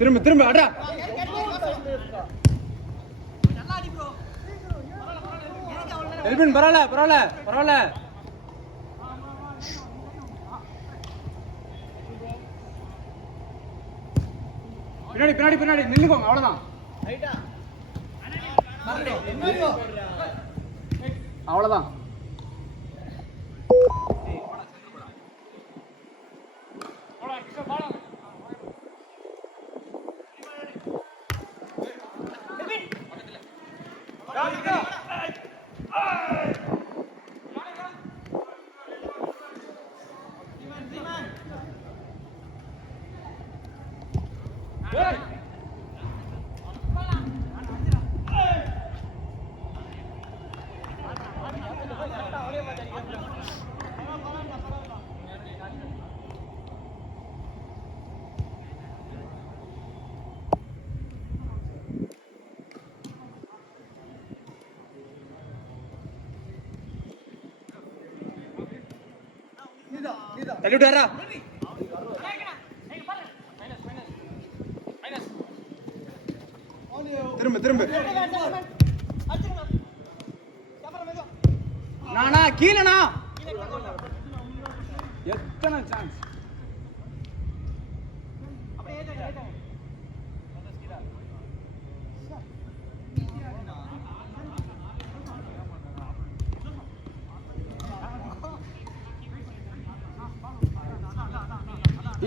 திரும்ப திரும்ப அடா. எல்பின் பரவாயில்ல பரவாயில்ல பரவாயில்ல. பின்னாடி பின்னாடி பின்னாடி நின்னுக்கோங்க, அவ்வளவுதான். அவ்வளவுதான். தள்ளிவிட்டாரா? திரும்ப திரும்ப. நானா கீழனா? எத்தனை சான்ஸ்?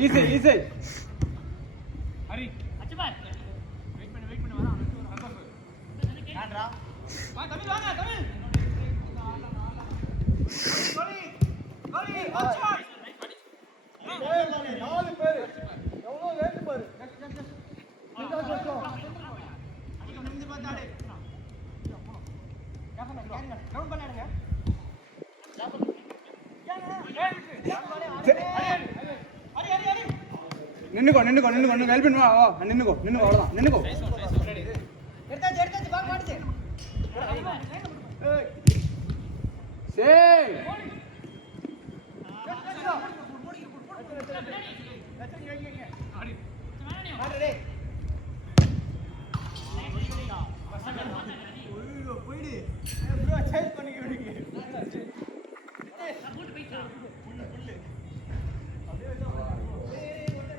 Easy easy. ஹரி அச்சு பார். வெயிட் பண்ணு வர. ஆட்ரா வா தமிழ் வாங்க தமிழ். கோலி கோலி அச்சா. ஏய் மானே 4 பேர் எவ்வளவு வேட் பாரு. இந்த ஜஸ்ட் அடிக்க நிமிந்து பார்த்தாடே. கேப்பன கேரிங்க கிரவுண்ட் பண்ணாடுங்க. நின்னுக்கோ நின்னுக்கோ நின்னுக்கோ. ஹெல்ப் வா வா. நின்னுக்கோ நின்னுக்கோ, அவ்வளவுதான். நின்னுக்கோ. எடுத்தாச்சு பால் மாடுச்சு. சேய்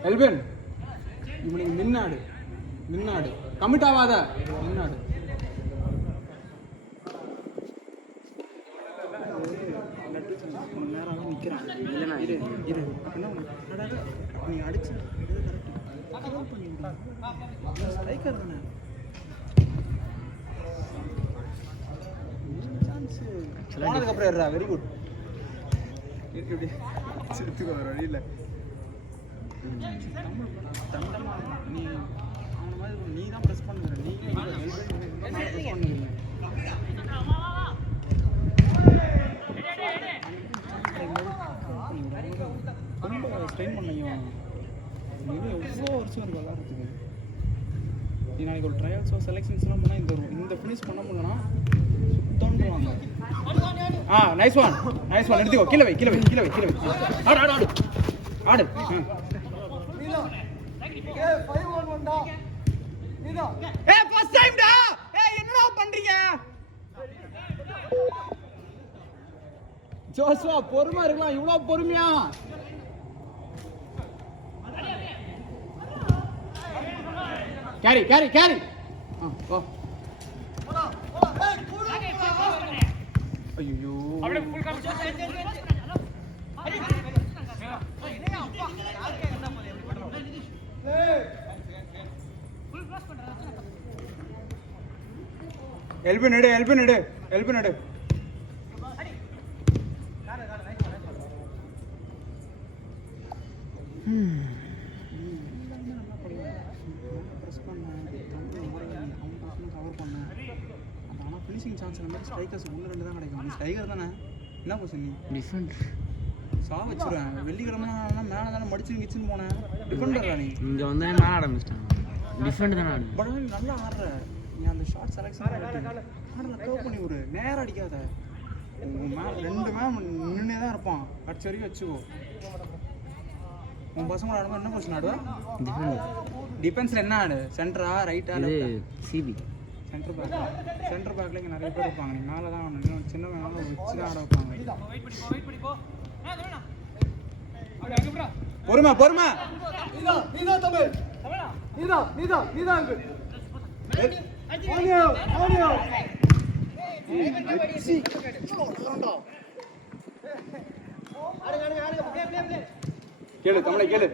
எல்பின், இவனுக்கு நின்னாடு நின்னாடு, கமிட் ஆகாத நின்னாடு. நேரம் நிற்கிறான். இல்லைண்ணா இரு இரு. நீ அடிச்சு ஸ்ட்ரைக்கர் தானே. போனதுக்கப்புறம் ஏறா. Very good. இப்படி செத்துக்கோ, வேற வழி இல்லை. நீ அவன மாதிரி நீ தான் ப்ரெஸ் பண்ணுற. நீ ப்ரெஸ் பண்ணுவீங்க. ரொம்ப ஸ்ட்ரெயின் பண்ணியும் எவ்வளோ வருஷம் இருக்கு விளாட்றதுக்கு. நீ நாளைக்கு ஒரு ட்ரையல்ஸோ செலெக்ஷன்ஸ்லாம் பண்ணால் இந்த ஃபினிஷ் பண்ண முடியலன்னா சுத்தம்ன்றுவாங்க. Nice one nice one. எடுத்துக்கோ. கீழே வை கீழே வை கீழே வை கீழே வை. ஆடு ஆடு ஆடு ஆடு. ஃபர்ஸ்ட் டைம் டா. என்னடா பண்றீங்க? ஜோஸ்வா பொறுமையா இருக்கலாம். இவ்வளவு பொறுமையா? Carry carry carry. ஓ ஐயோ அப்படியே ஃபுல் காம். எல்பின் எடு எல்பின் எடு எல்பின் எடு. ஃபினிஷிங் சான்ஸ் நம்ம ஸ்ட்ரைக்கர்ஸ் 1-2 தான் கிடைக்கும். ஸ்ட்ரைக்கர் தானே. என்ன பொசிஷன் நீ? டிஃபெண்ட். சா வச்சுருவேன். வெள்ளிக்கிழமை மேலே தானே மடிச்சு கிச்சின்னு போனேன். டிஃபெண்டரா நீ? இங்கே வந்து மேலே ஆட ஆரம்பிச்சிட்டாங்க. டிஃபெண்ட் தானே ஆடு. பட் நல்லா ஆடுற நீ. அந்த ஷார்ட் செலக்ஷன் ஆடல கவர் பண்ணி விடு. நேரம் அடிக்காத. மேலே 2 மேம் நின்னே தான் இருப்பான். கடைசி வரைக்கும் வச்சுக்கோ. உன் பசங்க ஆடும்போது என்ன பொசிஷன் ஆடுவா? டிஃபென்ஸில் என்ன ஆடு? சென்டரா ரைட்டா? CP centre back. சென்டர் பேக்கில் இங்கே நிறைய பேர் இருப்பாங்க. நீ மேலே தான் இன்னும் சின்ன வேணாலும் வச்சு தான் ஆட வைப்பாங்க. பொறுமை பொறுமை. கேளு தமிழை கேளு.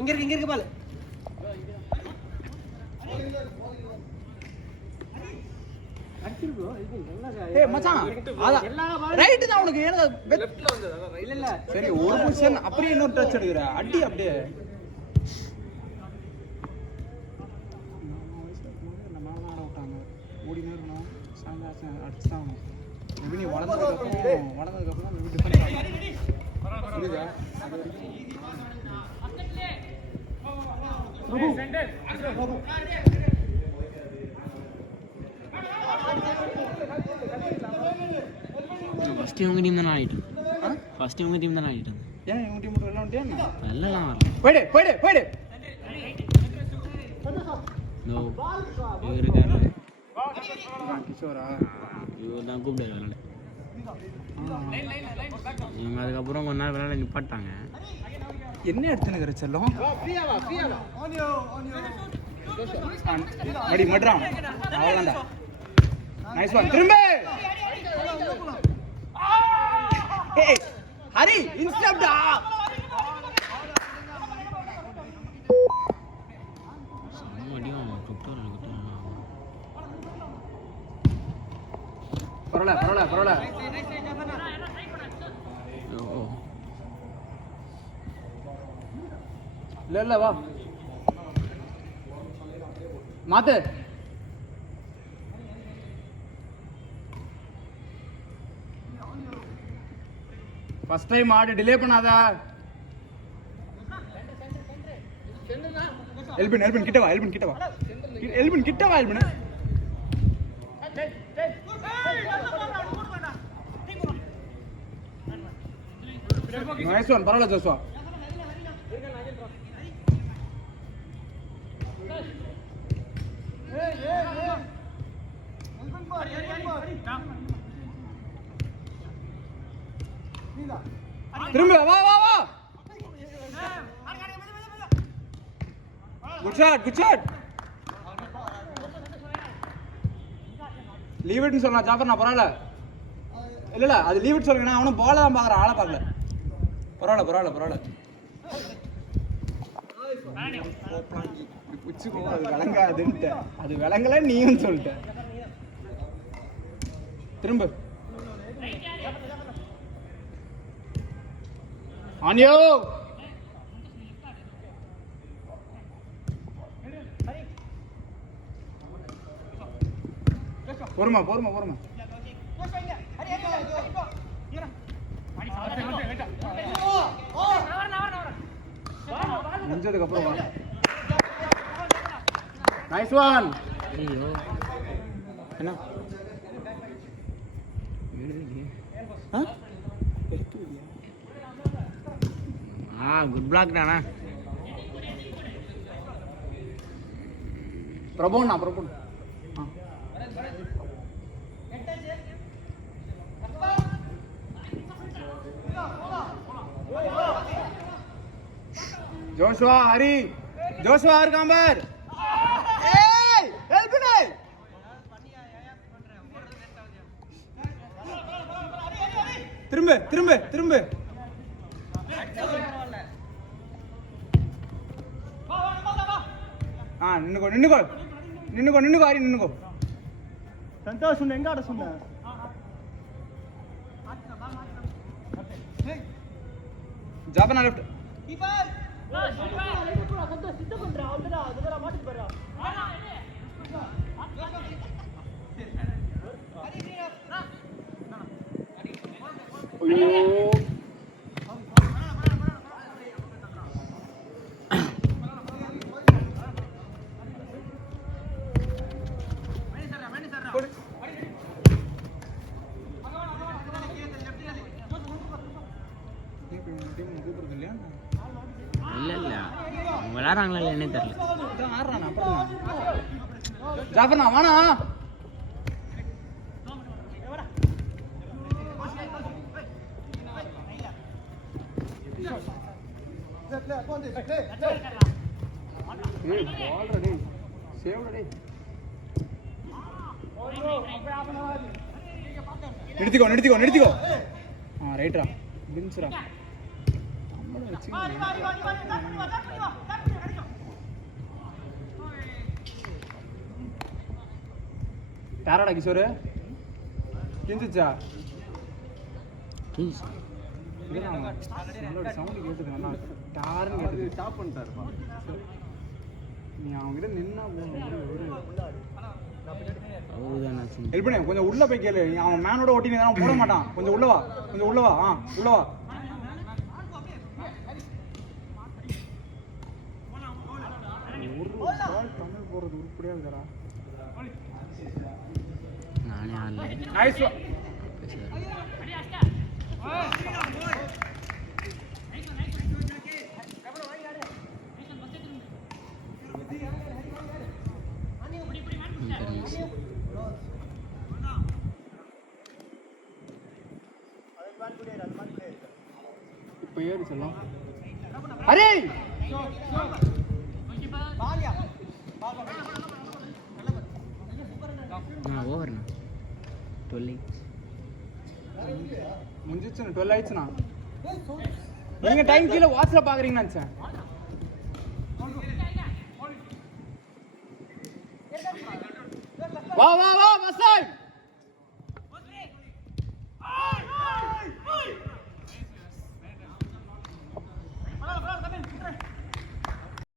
இங்க இருக்கு பால். ஏய் மச்சான் ரைட் தான் உனக்கு. ஏன்னா லெஃப்ட்ல வந்தது. இல்ல சரி ஒரு பொசிஷன் அப்படியே இன்னொரு டச் எடுக்குற. அடி அப்படியே ஓடினே இருக்கணும். அடிச்சு தான் ஆகணும். மேபி நீ வளர்ந்ததுக்கப்புறம் மேபி டிஃபென்ஸ் ஆகும். புரியுதா? ஃபர்ஸ்ட் இவங்க டீம் தானே ஆடிட்டு. ஏன் இவங்க டீம் எல்லாம் வந்துட்டியா? எல்லாம் வரல. போயிடு நோ இவருக்கான கிஷோரா இவர் தான் கூப்பிட்டாரு விளையாட. இவங்க அதுக்கப்புறம் கொஞ்ச நேரம் விளையாட நிப்பாட்டாங்க. என்ன எடுத்துன்னு செல்லம்? அடி மட்றான். அவ்வளோதான்டா. Nice one. திரும்ப ஏய் ஹரி இன்ஸ்டாப்டா. பரவாயில்ல. இல்ல வா மாத்து. ஃபர்ஸ்ட் டைம் ஆடு டிலே பண்ணாத. எல்பின் கிட்ட வா. எல்பின் நைஸ் ஒன். பரவாயில்ல ஜோஸ்வா. திரும்ப வா. Good shot. லீவ் இட்னு சொல்லலாம் ஜாஃபர். நான் பரவாயில்ல. இல்ல அது லீவ் இட் சொல்லுங்க. அவனும் பால தான் பாக்குறான், ஆளை பார்க்கல. பரவாயில்ல. பிடிச்சி போ. அது விளங்காதுன்ட்டு. அது விளங்கல நீயும் சொல்லிட்ட. திரும்ப ஆனியோ. பொறுமா. முடிஞ்சதுக்கு அப்புறம் வா. Nice one. என்ன குட் பிளாக் தானா? பிரபோண்ணா. ஜோஷுவா ஹரி. ஜோஷுவா இருக்காம்பர். ஏய் ஹெல்ப் பண்ணு. திரும்ப நின்னுக்கோ ஹரி. சந்தோஷ் எங்க ஆட சொன்ன? ஜாபனா லெஃப்ட். விளாட்றாங்களா இல்லைன்னே தெரியல. இதான் ஆடுறானா அப்புறம் ஜாஃபர்ண்ணா வாண்ணா. நிறுத்திக்கோ. ஆ ரைட்ரா பின்ஸ்ரா. யாராடா கிஷோரு கிஞ்சிச்சா? சவுண்டு கேட்டுது நல்லா யாருன்னு கேட்டது. ஸ்டாப் பண்ணிட்டாருப்பா. நீ அவங்ககிட்ட நின்னா ஹெல்ப் பண்ணு. கொஞ்சம் உள்ள போய் கேளு. அவன் மேனோட ஓட்டினே தான் போட மாட்டான். கொஞ்சம் உள்ளவா. ஆ உள்ளவா. ஒரு பால் தமிழ் போறது உருப்படியா இருக்குடா. நானே ஆடல. நைஸ். இப்போ ஏறி செல்லம். அரே ஓவர்ண்ணா 12 முடிஞ்சிச்சு. 12 ஆயிடுச்சுண்ணா. நீங்க டைம் கீழே வாட்ச்ல பாக்குறீங்கன்னு நினைச்சேன். வா வா வா மசாய்.